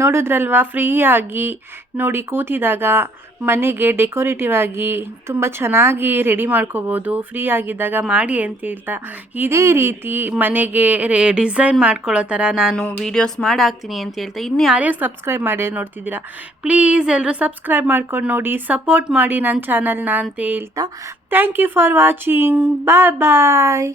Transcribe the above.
ನೋಡಿದ್ರಲ್ವಾ, ಫ್ರೀಯಾಗಿ ನೋಡಿ ಕೂತಿದಾಗ ಮನೆಗೆ ಡೆಕೋರೇಟಿವ್ ಆಗಿ ತುಂಬ ಚೆನ್ನಾಗಿ ರೆಡಿ ಮಾಡ್ಕೋಬೋದು. ಫ್ರೀ ಆಗಿದ್ದಾಗ ಮಾಡಿ ಅಂತ ಹೇಳ್ತಾ, ಇದೇ ರೀತಿ ಮನೆಗೆ ಡಿಸೈನ್ ಮಾಡ್ಕೊಳ್ಳೋ ಥರ ನಾನು ವೀಡಿಯೋಸ್ ಮಾಡಾಕ್ತೀನಿ ಅಂತ ಹೇಳ್ತಾ, ಇನ್ನು ಯಾರ್ಯಾರು ಸಬ್ಸ್ಕ್ರೈಬ್ ಮಾಡಿ ನೋಡ್ತಿದ್ದೀರಾ, ಪ್ಲೀಸ್ ಎಲ್ಲರೂ ಸಬ್ಸ್ಕ್ರೈಬ್ ಮಾಡ್ಕೊಂಡು ನೋಡಿ, ಸಪೋರ್ಟ್ ಮಾಡಿ ನನ್ನ ಚಾನಲ್ನ ಅಂತ ಹೇಳ್ತಾ, thank you for watching. Bye bye.